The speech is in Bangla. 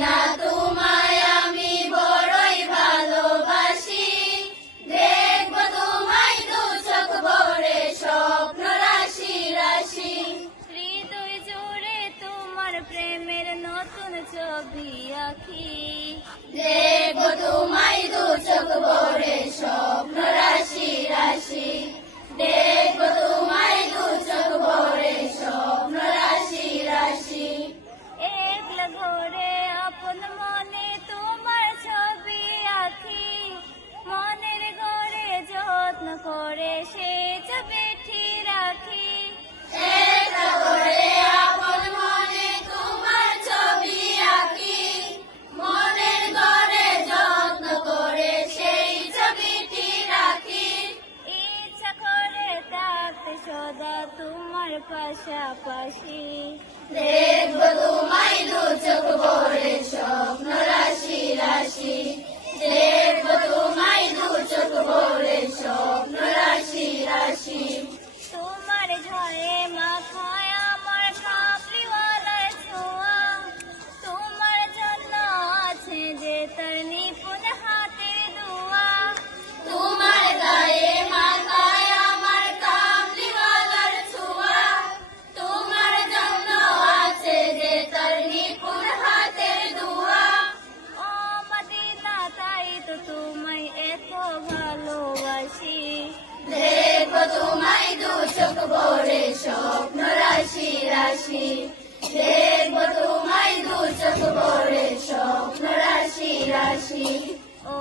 মদিনা তোমায় আমি বড়ই ভালোবাসি, দেখব তোমায় দু চোখ ভরে স্বপ্ন রাশি রাশি। হৃদয় জুড়ে তোমার প্রেমের নতুন ছবি আঁকি, দেখব তোমায় দু চোখ ভরে স্বপ্ন রাশি রাশি। দেখব তোমায় দু চোখ ভরে স্বপ্ন রাশি রাশি। একলা ঘরে আপন মনে তোমার ছবি আঁকি, মনের ঘরে যত্ন করে সে ছবিটি রাখি। একলা ঘরে আপন মনে তোমার ছবি আঁকি, মনের ঘরে যত্ন করে সেই ছবিটি রাখি। ইচ্ছা করে থাকতে সদা তোমার পাশাপাশি, দেখব তোমায় দু চোখ ভরে স্বপ্ন রাশি রাশি। দেখব তোমায় দু চোখ ভরে স্বপ্ন রাশি রাশি। তোমার ঝরে মাথায় আমার কাবলিওয়ালার ছোঁয়া, তোমার জন্য আছে যে তার নিপুণ হাতের দোয়া। তোমার গায়ে মাথায় আমার কামলিওয়ালার ছোঁয়া, তোমার জন্য আছে যে তার নিপুণ হাতের দোয়া। ও মদিনা তাই তো তোমায় এত ভালোবাসি, দেখব তোমায় দু চোখ ভরে স্বপ্ন রাশি রাশি। দেখব তোমায় দু চোখ ভরে স্বপ্ন রাশি রাশি। ও